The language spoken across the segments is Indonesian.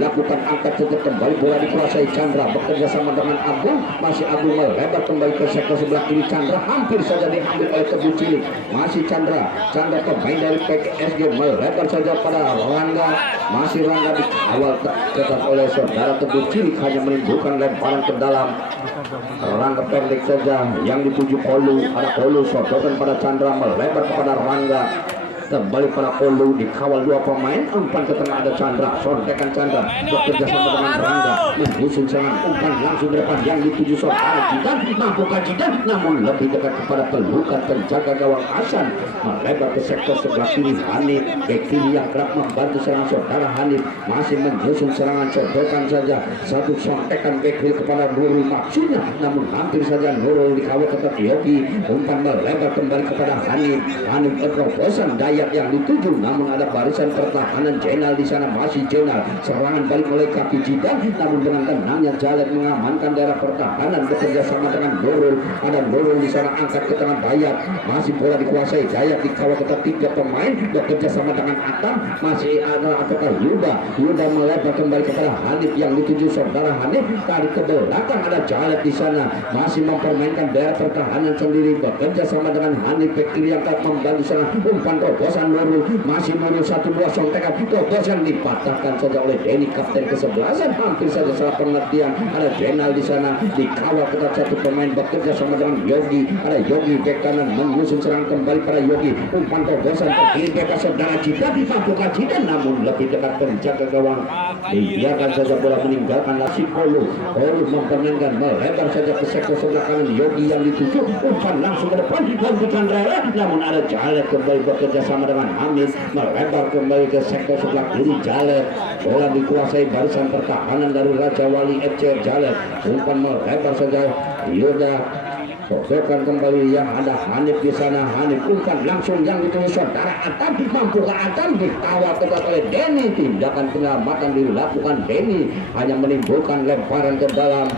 dilakukan, angkat saja kembali, bola dikuasai Chandra, bekerja sama dengan Agung, masih Agung melebar kembali ke sektor sebelah kiri. Chandra hampir saja diambil oleh Teguh Cilik, masih Chandra pemain dari PKSG melebar saja pada Rangga, masih Rangga dikawal ketat oleh saudara Teguh Cilik, hanya menimbulkan lemparan ke dalam. Rangga pendek saja yang dituju Kolu, ada Kolu sodokan pada Chandra, melebar kepada Rangga, kembali pada Kolu, dikawal dua pemain, umpan ke tengah ada Chandra, sontekan Chandra, bekerja sama dengan Rangga, menyusun serangan, umpan langsung depan yang dituju saudara Jidan, mampukah Jidan, namun lebih dekat kepada pelukan penjaga gawang Hasan, melebar ke sektor sebelah kiri. Hanif, bek kiri yang kerap membantu serangan saudara Hanif, masih menyusun serangan, sodokan saja, satu sontekan bek kiri kepada Nurul maksudnya, namun hampir saja Nurul dikawal tetap Yogi, umpan melebar kembali kepada Hanif. Hanif terobosan daya yang dituju, namun ada barisan pertahanan Jenal di sana, masih Jenal, serangan balik oleh kaki Jidan, namun dengan tenangnya Jalek mengamankan daerah pertahanan, bekerja sama dengan Nurul, ada Nurul di sana, angkat ke tengah Bayat, masih bola dikuasai Dayat, dikawal ketat tiga pemain, bekerja sama dengan Atam, masih ada apakah Yuda melebar kembali kepada Hanif yang dituju saudara Hanif, tarik ke belakang ada Jalek di sana, masih mempermainkan daerah pertahanan sendiri, bekerja sama dengan Hanif, bek kiri yang akan membantu serangan, umpan terobosan Nurul, masih Nurul 1-2 sontekan, terobosan dipatahkan saja oleh Denny, kapten ke-11, hampir saja salah pengertian, ada Jenal di sana, dikawal ketat satu pemain, bekerja sama dengan Yogi, ada Yogi bek kanan menyusun serangan kembali pada Yogi, umpan terobosan ke kiri bebas saudara Jidan, mampukah Jidan, namun lebih dekat penjaga gawang, dibiarkan saja bola meninggalkan Lasi Kolu mempermainkan, melebar saja ke sektor sebelah kanan, Yogi yang dituju, umpan langsung ke depan, lanjutkan rela, namun ada Jalek kembali bekerja sama dengan Hamid, melebar kembali ke sektor sebelah kiri Jalek, bola dikuasai barisan pertahanan dari Raja Wali FC. Jalek, umpan melebar saja, Yuda sodokan kembali yang ada Hanif di sana, Hanif umpan langsung yang dituju saudara Atam, mampukah Atam, dikawal ketat oleh Denny, tindakan penyelamatan dilakukan Denny, hanya menimbulkan lemparan ke dalam.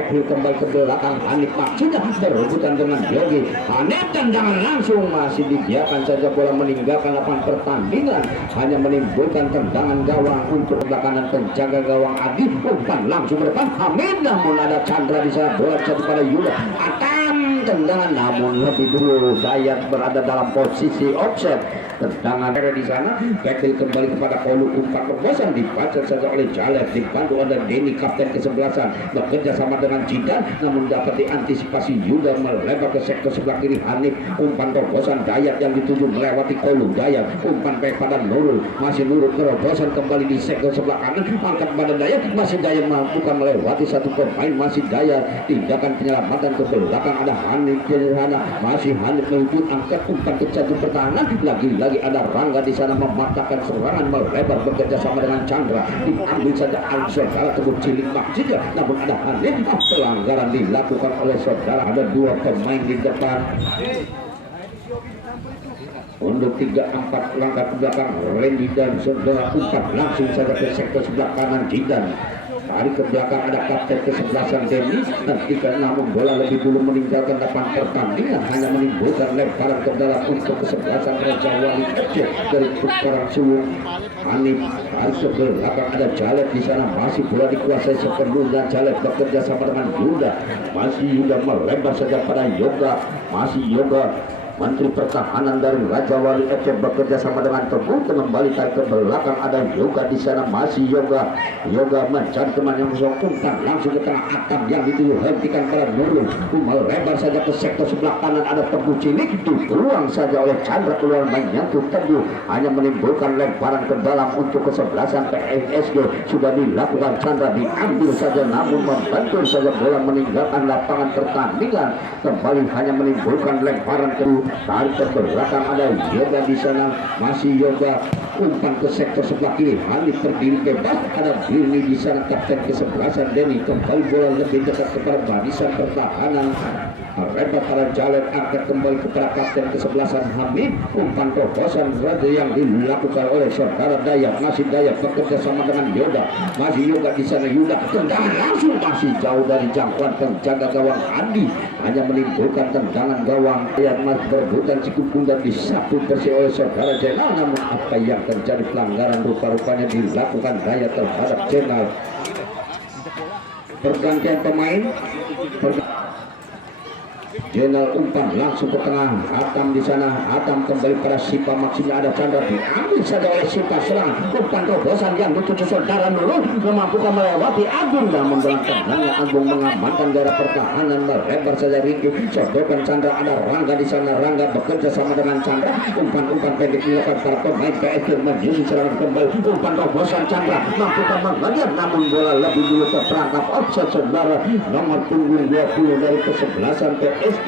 Kembali ke belakang, Hanif maksudnya berebutan dengan Yogi, Hanif tendangan langsung, masih dibiarkan saja bola meninggalkan lapangan pertandingan, hanya menimbulkan tendangan gawang untuk belakangan penjaga gawang Adi, umpan langsung ke depan Hamid, namun ada Chandra di sana, bola jatuh pada Yuda, Atam tendangan, namun lebih dulu Dayat berada dalam posisi offset, tendangan ada di sana, Bekil kembali kepada Kolu, umpan terobosan dibaca saja oleh Jalek, dibantu ada Denny, kapten ke-11, bekerja sama dengan Jidan, namun dapat diantisipasi Yuda, melebar ke sektor sebelah kiri Hanif, umpan terobosan Dayat yang dituju melewati Kolu, Dayat umpan baik pada Nurul, masih Nurul terobosan kembali di sektor sebelah kanan, angkat pada Dayat, masih Dayat mampukan melewati satu pemain, masih Dayat, tindakan penyelamatan ke belakang ada Hanif di sana, masih Hanif menuju angkat umpan ke satu pertahanan, lagi-lagi ada Rangga di sana mematahkan serangan, melebar bekerja sama dengan Chandra, diambil saja oleh saudara Teguh Cilik maksudnya, namun ada Hanif, pelanggaran dilakukan oleh saudara, ada dua pemain di depan. Untuk 3-4 langkah ke belakang Randy dan saudara umpan langsung saja ke sektor sebelah kanan Jidan, tarik ke belakang ada kapten ke-11 Denny, ketika namun bola lebih dulu meninggalkan lapangan pertandingan, hanya menimbulkan lemparan ke dalam untuk ke-11 Raja Wali FC dari Pukaran Suwung. Hanif tarik ke belakang ada Jalek di sana, masih bola dikuasai sepenuhnya Jalek, bekerja sama dengan Yuda, masih Yuda melebar saja pada Yoga, masih Yoga Menteri Pertahanan dari Raja Wali FC bekerja sama dengan Teguh, kembali tarik ke belakang ada Yoga di sana, masih Yoga mencari teman yang umpan langsung ke tengah Atam yang dituju, hentikan pada Nurul, melebar saja ke sektor sebelah kanan ada Teguh Cilik, dibuang saja oleh Chandra keluar menyentuh Teguh, hanya menimbulkan lemparan ke dalam untuk ke-11 PSG, sudah dilakukan Chandra, diambil saja namun membantu saja bola meninggalkan lapangan pertandingan, kembali hanya menimbulkan lemparan ke tarik ke belakang ada Yoga di sana, masih Yoga umpan ke sektor sebelah kiri, Hanif berdiri bebas, ada Birni di sana, kapten ke-11 Denny, kembali bola lebih dekat kepada barisan pertahanan Melebar pada jalan angkat kembali kepada kapten kesebelasan Hamid. Umpan terobosan yang dilakukan oleh saudara Dayat. Masih Dayat bekerja sama dengan Yoga. Masih Yoga di sana, Yoga tendangan langsung masih jauh dari jangkauan penjaga gawang Andi, hanya menimbulkan tendangan gawang yang masih berebutan cukup dan disapu bersih oleh saudara Jenal. Namun apa yang terjadi, pelanggaran rupa-rupanya dilakukan Dayat terhadap Jenal. Pergantian pemain. Jenal umpan langsung ke tengah. Atam di sana. Atam kembali pada Sipa. Maksudnya ada Chandra, diambil saja oleh Sipa. Serang umpan terobosan yang dituju saudara Nurul, memampukan melewati Agung, namun dalam tendangan Agung mengamankan daerah pertahanan. Melebar saja Rindu. Sodokan Chandra, ada Rangga di sana. Rangga bekerja sama dengan Chandra. Umpan-umpan pendek dilakukan para pemain PSG menyusun serangan kembali. Umpan terobosan Chandra mampukan mengejar, namun bola lebih dulu terperangkap offside saudara. Nomor punggung 20 dari kesebelasan PSG.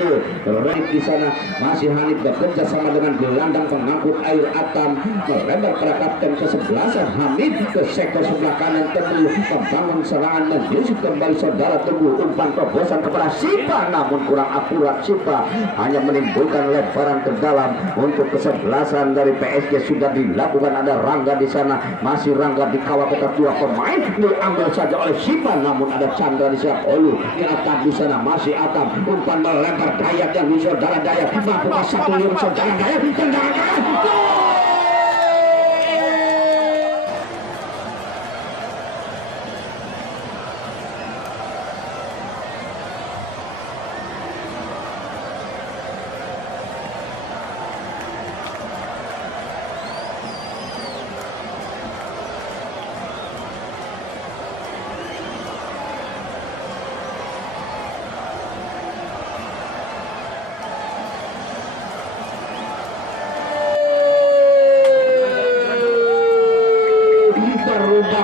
Raib di sana, masih Hanif bekerja sama dengan gelandang pengangkut air Atam. Melebar pada kapten kesebelasan Hamid ke sektor sebelah kanan. Teguh membangun serangan, menyusun kembali saudara Teguh. Umpan terobosan kepada Sipa, namun kurang akurat. Sipa hanya menimbulkan lebaran ke dalam. Untuk kesebelasan dari PSG sudah dilakukan, ada Rangga di sana. Masih Rangga dikawal ketat dua pemain, diambil saja oleh Sipa, namun ada Chandra di sana. Olu di Atam di sana, masih Atam. Umpan melebar Dayat yang di saudara Dayat, mampukah satu yang saudara Dayat, tendangan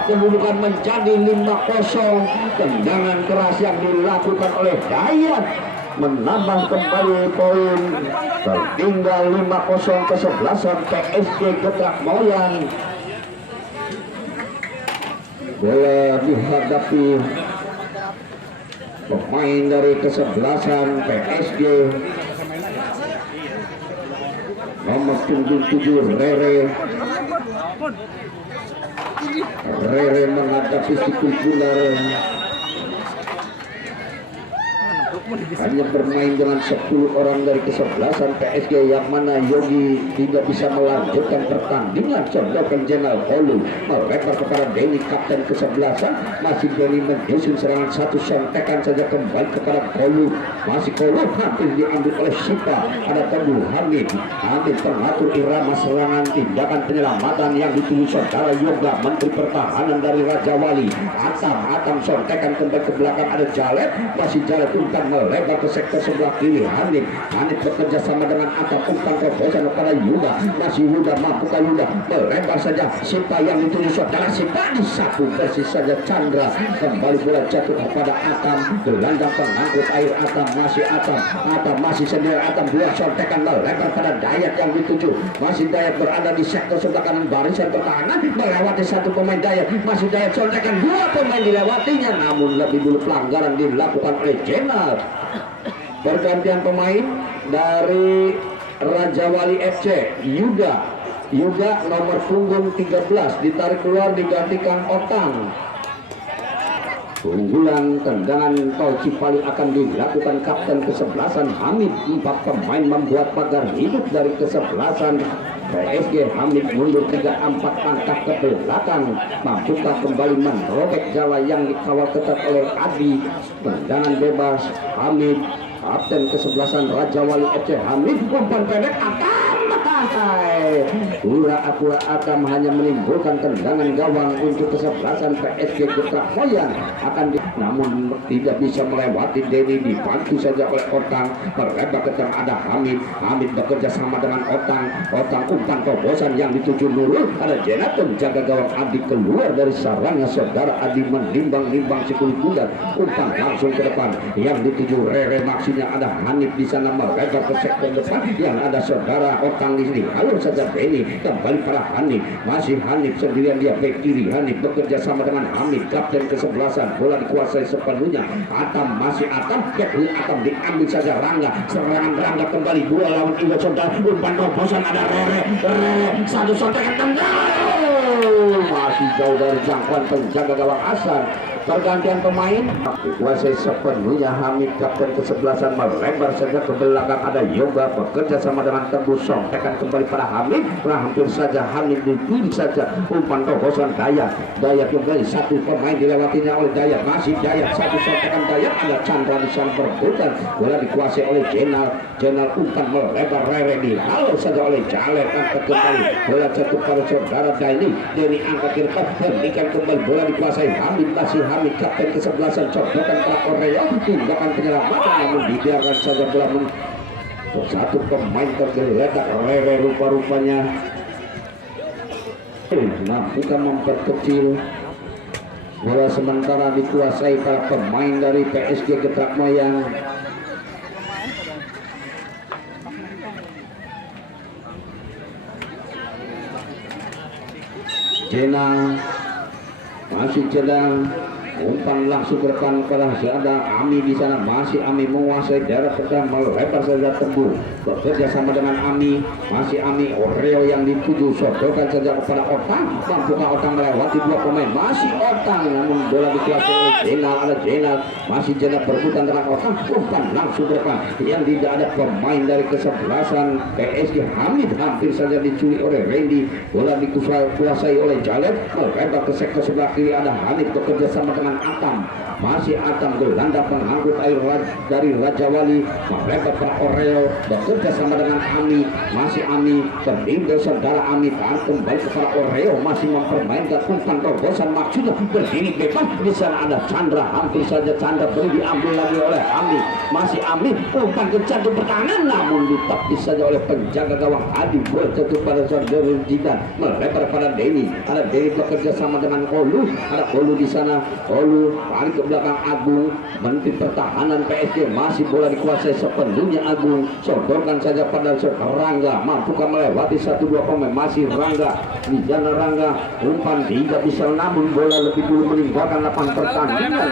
kedudukan menjadi 5-0. Tendangan keras yang dilakukan oleh Dayat menambah kembali poin. Tertinggal 5-0 kesebelasan PSG Getrak Moyan. Bola dihadapi pemain dari kesebelasan PSG. Nomor punggung 7 Rere menghadapi si Kulkular. Hanya bermain dengan 10 orang dari kesebelasan PSG, yang mana Yogi tidak bisa melanjutkan pertandingan. Sodokan Jenal Holu melebar kepada Denny, kapten kesebelasan. Masih Denny menyusun serangan, satu sontekan saja kembali kepada Holu. Masih Holu hampir diambil oleh Sipa. Ada Teguh Hamid. Hamid pengatur irama serangan, tindakan penyelamatan yang dituju saudara Yoga, Menteri Pertahanan dari Raja Wali. Atam sontekan kembali ke belakang, ada Jalet. Masih Jalet umpan melebar ke sektor sebelah kiri. Hanif bekerja sama dengan Atam. Umpan terobosan kepada Yuda. Masih Yuda, mampukah Yuda melebar saja. Sipa yang dituju saudara Sipa, disapu bersih saja Chandra. Kembali bola jatuh kepada Atam. Gelandang pengangkut air Atam. Masih Atam masih sendiri. Atam dua sontekan melebar pada Dayat yang dituju. Masih Dayat berada di sektor sebelah kanan barisan pertahanan, melewati satu pemain Dayat. Masih Dayat sontekan, dua pemain dilewatinya, namun lebih dulu pelanggaran dilakukan oleh Jenal. Pergantian pemain dari Raja Wali FC. Yuda nomor punggung 13 ditarik keluar, digantikan Otang. Keunggulan tendangan tol Cipali akan dilakukan kapten kesebelasan Hamid. 4 pemain membuat pagar hidup dari kesebelasan PSG. Hamid mundur 3-4 langkah ke belakang. Mampukah kembali merobek jala yang dikawal ketat oleh Adi. Tendangan bebas Hamid, kapten kesebelasan Raja Wali FC. Hamid umpan pendek Atam. Akura Atam hanya menimbulkan tendangan gawang untuk kesebelasan PSG Getrak Moyan. Namun tidak bisa melewati Denny, dibantu saja oleh Otang. Melebar ke tengah, ada Hamid bekerja sama dengan Otang umpan terobosan yang dituju Nurul. Ada Jenathan jaga gawang Adi, keluar dari sarangnya saudara Adi, menimbang-nimbang si kulit bundar. Umpan langsung ke depan yang dituju Rere. Maksudnya ada Hanif di sana, melebar ke sektor depan yang ada saudara Otang di sini. Denny, halo saja Denny, kembali pada Hanif, masih Hanif sendirian dia back kiri. Hanif bekerja sama dengan Hamid, kapten kesebelasan, bola dikuasai sepenuhnya. Atam masih Atam, back Atam diambil saja Rangga, serangan Rangga kembali 2 lawan 3 saudara, umpan terobosan ada Rere, satu sontakan tendang, masih jauh dari jangkauan penjaga gawang Hasan. Pergantian pemain dikuasai sepenuhnya Hamid, kapten kesebelasan, melebar saja ke belakang. Ada Yoga bekerja sama dengan Tembus, tekan kembali pada Hamid. Hampir saja Hamid dipilih saja, umpan terobosan Dayat kembali, satu pemain dilewatinya oleh Dayat, masih Dayat, satu tekan Dayat. Ada Chandra di sana berebutan, bola dikuasai oleh Jenal umpan melebar Rere dihalau saja oleh Jalet, angkat kembali bola jatuh pada saudara Denny angkat ke depan, hentikan kembali bola dikuasai Hamid, masih Hamid, kapten kesebelasan, copotan para Oreo, tindakan penyelamatan namun dibiarkan saja bola satu pemain tergeletak. Rere rupa-rupanya mampukah memperkecil bola, sementara dikuasai para pemain dari PSG Getrak Moyang. Jenal masih Jenal, umpan langsung ke depan pada ada Ami di sana, masih Ami menguasai daerah tengah, melebar saja Tebu bekerja sama dengan Ami, masih Ami. Oreo yang dituju, sodokan saja kepada Otang, mampukah Otang melewati 2 pemain, masih Otang namun bola dikuasai oleh Jenal. Ada Jenal, masih Jenal berebutan dengan Otang, umpan langsung ke depan yang tidak ada pemain dari kesebelasan PSG. Hamid hampir saja diculik oleh Randy, bola dikuasai oleh Jalet, melebar ke sektor sebelah kiri. Ada Hanif bekerja sama dengan Atam, masih Atam gelandang pengangkut air dari Raja Wali, melebar ke Oreo bekerja sama dengan Ami, masih Ami tertinggal saudara Ami, kembali kepada Oreo, masih mempermainkan umpan terobosan, maksudnya berdiri bebas. Di sana ada Chandra, hampir saja Chandra beri diambil lagi oleh Ami, masih Ami umpan kencang ke pertahanan namun ditepis saja oleh penjaga gawang Adi, bola jatuh pada saudara Jidan, melebar pada Denny. Ada Denny bekerja sama dengan Olu, ada Olu di sana, Olu balik ke belakang Agung, menteri pertahanan PSG, masih bola dikuasai sepenuhnya Agung, sodorkan saja pada Rangga, mampukah melewati 1-2 pemain, masih Rangga di sana. Rangga umpan tidak bisa namun bola lebih dulu meninggalkan lapangan pertandingan,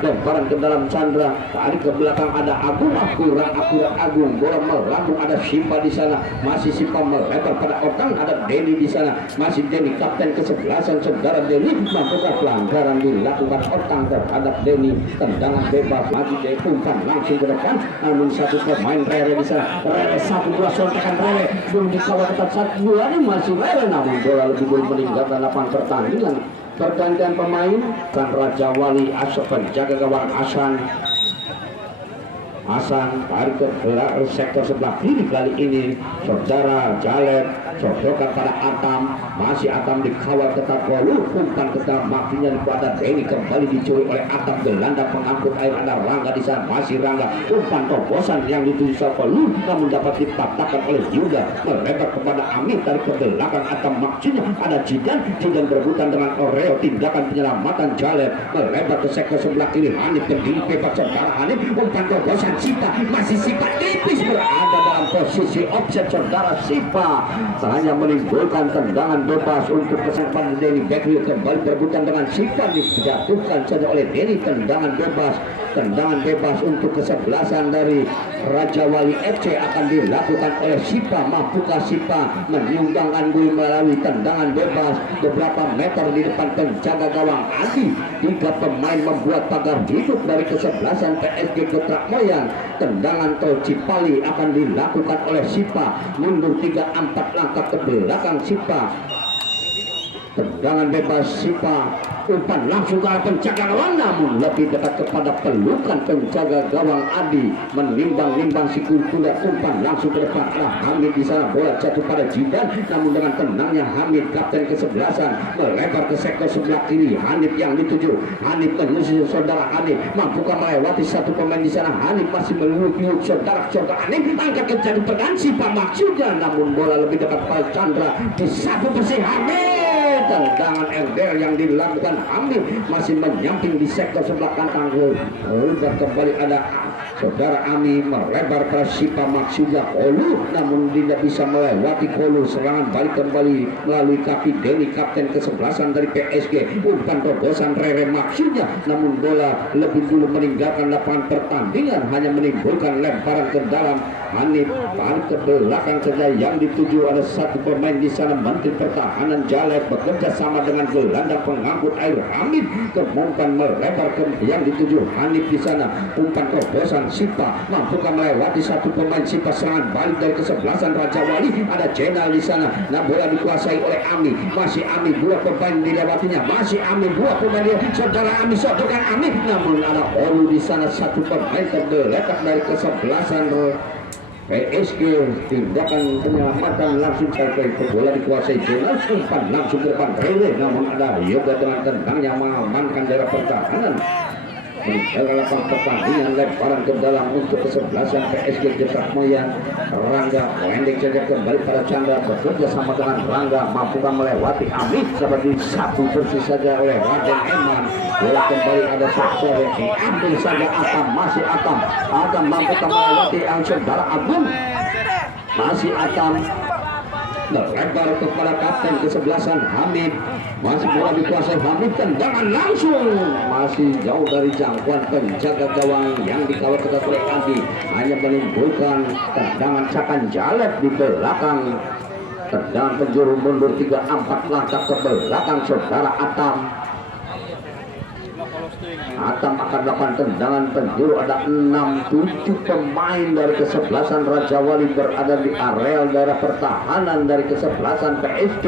lemparan ke dalam Chandra, tarik ke belakang ada Agung, akurat Agung, bola melambung. Ada Sipa di sana, masih Sipa melebar pada Otang. Ada Denny di sana, masih Denny, kapten kesebelasan saudara Denny, mampukah pelanggaran dilakukan Otang terhadap Denny, tendangan bebas, maju dari umpan langsung ke depan namun satu pemain Rere di sana. Rere 1-2 sontakan Rere belum dikawal ketat 1-2 ini masih Rere namun bola lebih dulu meninggalkan lapangan pertandingan. Pergantian pemain kan Raja Wali, penjaga gawang Hasan tarik ke sektor sebelah kiri. Kali ini saudara Jalet sodokan pada Atam, masih Atam dikawal ketat Wolu, umpan ketat maksudnya kepada Denny, kembali dicuri oleh Atam, gelandang pengangkut air. Ada Rangga di sana, masih Rangga, umpan terobosan yang dituju Wolu namun dapat dipatahkan oleh Yuda, melebar kepada Amin, tarik ke belakang Atam, maksudnya ada Jidan berebutan dengan Oreo, tindakan penyelamatan Jalet, melebar ke sektor sebelah kiri. Hanif berdiri bebas saudara Hanif, umpan terobosan Sipa, masih Sipa tipis berada dalam posisi offset saudara. Sipa hanya menimbulkan tendangan bebas untuk kesempatan Denny. Backfield kembali berebutan dengan Sipa, dijatuhkan saja oleh Denny. Tendangan bebas untuk kesebelasan dari Raja Wali FC akan dilakukan oleh Sipa. Mampukah Sipa menyumbangkan gol melalui tendangan bebas beberapa meter di depan penjaga gawang Adi. 3 pemain membuat pagar hidup dari kesebelasan PSG Getrak Moyang. Tendangan tol Cipali akan dilakukan oleh Sipa, mundur 3-4 langkah ke belakang Sipa. Tendangan bebas Sipa, umpan langsung ke arah penjaga gawang namun lebih dekat kepada pelukan penjaga gawang Adi, menimbang-nimbang si kuda, umpan langsung ke depan arah Hamid di sana, bola jatuh pada Jidan namun dengan tenangnya Hamid, kapten kesebelasan, melebar ke sektor sebelah kiri. Hanif yang dituju, Hanif menyusul saudara Hanif, mampukah melewati 1 pemain di sana. Hanif masih melukis saudara Hanif, angkat ke jatuh pertahanan Sipa maksudnya namun bola lebih dekat pada Chandra, disapu bersih Hamid, tendangan LDR yang dilakukan Hamid masih menyamping di sektor sebelah kanan. Dan kembali ada saudara Ami melebar ke Sipa maksudnya Kolu, namun tidak bisa melewati Kolu. Serangan balik kembali melalui kaki Denny, kapten kesebelasan dari PSG. Umpan terobosan Rere maksudnya, namun bola lebih dulu meninggalkan lapangan pertandingan, hanya menimbulkan lemparan ke dalam. Hanif balik ke belakang saja, yang dituju ada satu pemain di sana. Menteri Pertahanan Jalek bekerja sama dengan gelandang pengangkut air Hamid, umpan melebar ke yang dituju Hanif di sana. Umpan terobosan Sipa, mampukah melewati satu pemain Sipa. Serangan balik dari kesebelasan Raja Wali, ada Jenal di sana. Nah, bola dikuasai oleh Ami, masih Ami, dua pemain dilewatinya, masih Ami, dua pemain dia. Saudara Ami sodorkan Ami, namun ada Olu di sana, satu pemain tergeletak dari kesebelasan PSG. Tindakan penyelamatan langsung sampai bola dikuasai Jenal, umpan langsung ke depan Rele, namun ada Yoga dengan tendangnya mengamankan daerah pertahanan. Meninggalkan pertandingan, lemparan ke dalam untuk kesebelasan PSG Getrak Moyan. Rangga pendek saja kembali pada Chandra, bekerja sama dengan Rangga, mampukah melewati Amit seperti satu tersisa saja oleh Raden Eman. Bola kembali ada sore, diambil saja Atam, masih Atam mampukah melewati saudara Agung, masih Atam melebar kepada kapten kesebelasan Hamid, masih bola dikuasai Hamid, tendangan langsung masih jauh dari jangkauan penjaga gawang yang dikawal ketat oleh Adi, hanya menimbulkan tendangan cakan Jalek di belakang. Tendangan penjuru mundur 3-4 langkah ke belakang saudara Atam. Atam akan melakukan tendangan penjuru, ada 6-7 pemain dari kesebelasan Raja Wali berada di areal daerah pertahanan dari kesebelasan PSG.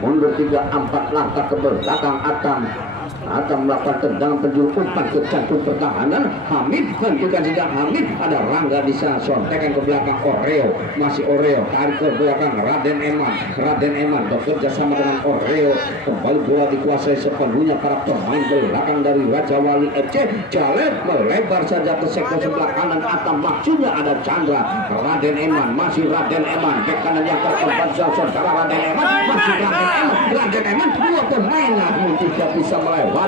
Mundur 3-4 langkah ke belakang Atam melakukan tendangan penjuru, umpan ke jantung pertahanan Hamid, tentukan saja Hamid, ada Rangga di sana, sontekan ke belakang Oreo, masih Oreo, tarik ke belakang Raden Eman bekerja sama dengan Oreo. Kembali bola dikuasai sepenuhnya para pemain belakang dari Raja Wali FC. Jalek melebar saja ke sektor sebelah kanan Atam, maksudnya ada Chandra. Raden Eman, masih Raden Eman, bek kanan yang terkembang saudara Raden Eman, masih Raden Eman, dua pemain namun tidak bisa melewati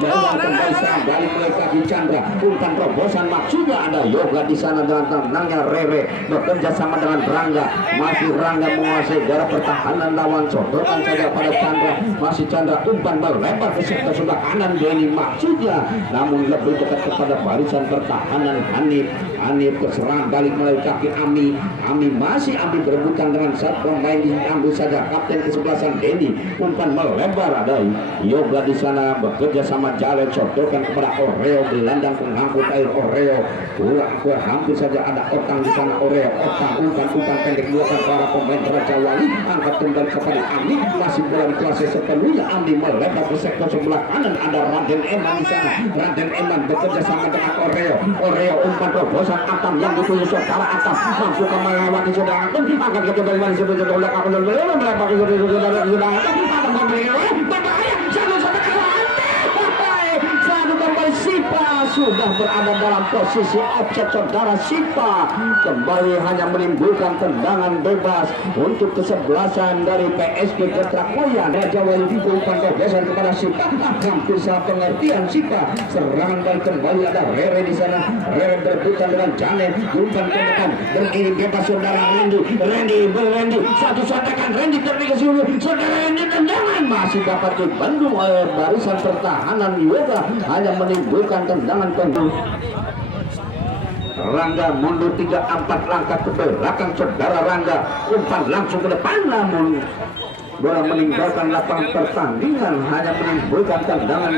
dan kembali serang dari mereka di Chandra. Umpan terobosan maksudnya ada Yoga di sana dengan tenangnya Rere, bekerja sama dengan Rangga, masih Rangga menguasai daerah pertahanan lawan, sodorkan saja pada Chandra, masih Chandra, umpan melebar ke sektor sebelah kanan Denny maksudnya, namun lebih dekat kepada barisan pertahanan Hanif keserangan balik melalui kaki Ami, masih Ami berebutan dengan satu pemain, diambil saja kapten kesebelasan Denny. Umpan melebar ada Yoga di sana, bekerja sama Jalek, sodorkan kepada Oreo, gelandang pengangkut air Oreo. Bola hampir saja ada Otang di sana, Oreo, umpan pendek buatan para pemain Raja Wali, angkat kembali kepada Ami, masih bola dikuasai sepenuhnya. Ami melebar ke sektor sebelah kanan, ada Raden Eman di sana. Raden Eman bekerja sama dengan Oreo, umpan terobosan Atam yang dituju saudara Atam, mampu melewati saudara Atam, angkat ke kembali seperti bola akan melewati saudara Atam, berbahaya Sipa sudah berada dalam posisi offset saudara. Sipa kembali hanya menimbulkan tendangan bebas untuk kesebelasan dari PSG Getrak Moyan. Raja Wali umpan terobosan kepada Sipa, hampir salah pengertian Sipa. Serangan balik kembali ada Rere di sana. Rere berebutan dengan Janet, umpan ke depan dan ini bebas saudara Randy, satu sotekan Randy terdekat saudara Randy, tendangan masih dapat dibendung oleh barisan pertahanan Yoga, hanya menimbulkan tendangan penjuru. Rangga mundur 3-4 langkah ke belakang saudara Rangga, umpan langsung ke depan, namun bola meninggalkan lapangan pertandingan, hanya menimbulkan tendangan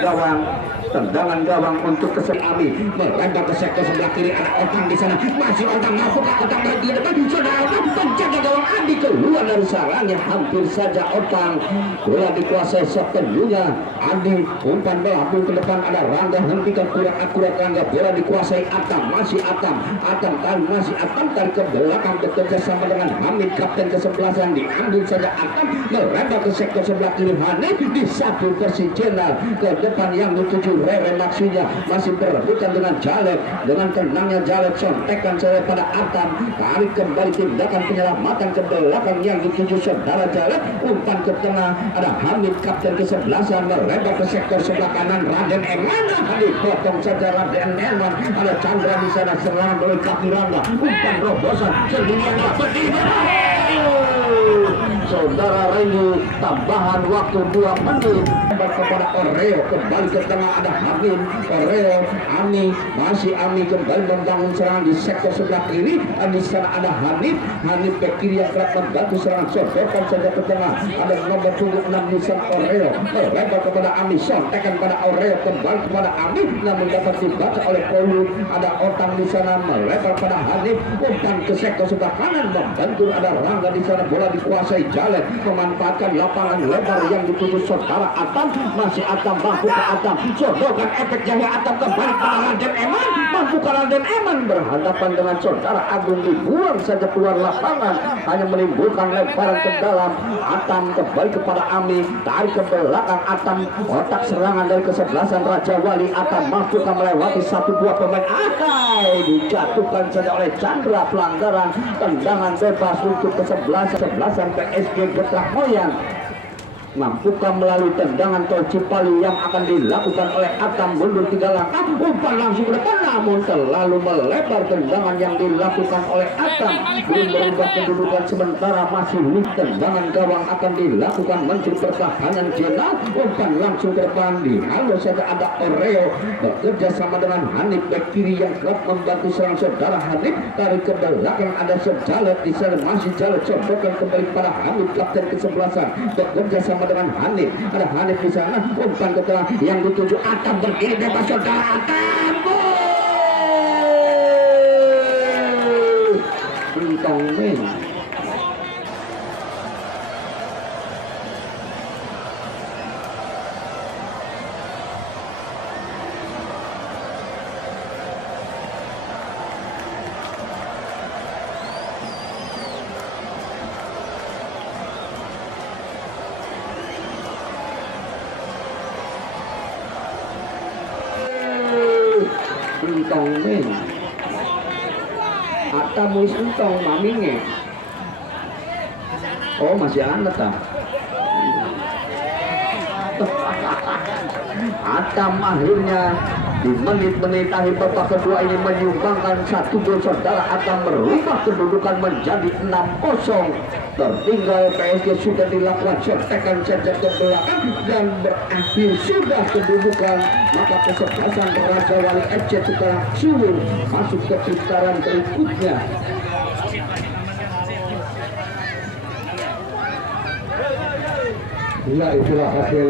gawang untuk Ami, melebar ke sektor sebelah kiri, ada Otang di sana, masih Otang, mampukah Otang di depan saudara Otang, penjaga gawang Adi keluar dari sarangnya, hampir saja Otang, bola dikuasai sepenuhnya Adi, umpan melambung ke depan, ada Rangga, hentikan kurang akurat Rangga, bola dikuasai Atam, masih Atam tarik ke belakang, bekerja sama dengan Hamid, kapten kesebelasan, diambil saja Atam, melebar ke sektor sebelah kiri. Hanif disapu Persijena ke depan yang dituju Rere maksudnya masih berebutan dengan Jaleb, dengan tenangnya Jaleb sontekan saja pada Atam, tarik kembali tindakan penyelamatan ke belakang yang dituju saudara Jaleb, umpan ke tengah ada Hamid kapten ke-11 melebar ke sektor sebelah kanan Raden Eman, dipotong saja Raden Eman, ada Chandra di sana serangan oleh Kapiranda, umpan robosan sendirian berdiri. Saudara Rendy tambahan waktu 2 menit kepada Oreo, kembali ke tengah ada Hamid, Oreo, Ami, masih Ami kembali membangun serangan di sektor sebelah kiri. Di sana ada Hanif bek kiri yang kerap membantu serangan, sodorkan saja ke tengah ada nomor punggung 6 di sana Oreo, lebar kepada Ami, sontekan pada Oreo, kembali kepada Ami, namun dapat dibaca oleh Polu, ada Otang di sana melebar pada Hanif, umpan ke sektor sebelah kanan membantu ada Rangga di sana, bola dikuasai Jaleb, memanfaatkan lapangan lebar yang dituju saudara Atam, masih Atam mampu ke Atam, sodorkan efek Jaya Atam kembali pada Raden Eman, mampu ke Raden Eman berhadapan dengan saudara Agung, dibuang saja keluar lapangan, hanya menimbulkan lebaran ke dalam. Atam kembali kepada Ami, tarik ke belakang Atam, otak serangan dari kesebelasan Raja Wali. Atam mampu melewati 1-2 pemain, dijatuhkan saja oleh Chandra, pelanggaran tendangan bebas untuk kesebelasan PSG Gerak Moyang. Mampukah melalui tendangan tol Cipali yang akan dilakukan oleh Atam, mundur 3 langkah, umpan langsung ke depan, namun terlalu melebar tendangan yang dilakukan oleh Atam, belum berubah kedudukan sementara, masih tendangan gawang akan dilakukan Menteri Pertahanan Jenal, umpan langsung ke depan, dihalau saja ada Oreo, bekerja sama dengan Hanif bek kiri yang kerap membantu serang saudara Hanif, tarik ke belakang ada Sejalet di sana, masih Jalet, sodorkan kembali pada Hanif kapten ke-11, bekerja sama dengan Hanif, ada Hanif di sana, umpan ke tengah yang dituju Atam, berdiri bebas saudara Atam, Bintang Ming. Bintang Ming. Atam wis entong maminge. Oh masih anak tak. Atam akhirnya di menit-menit akhir babak kedua ini menyumbangkan 1 gol. Saudara Atam merubah kedudukan menjadi 6-0. Tertinggal PSG sudah dilakukan sontekan saja ke belakang dan berakhir sudah kedudukan, maka kesebelasan Raja Wali FC Tukarang Suwir masuk ke putaran berikutnya. Ya itulah hasil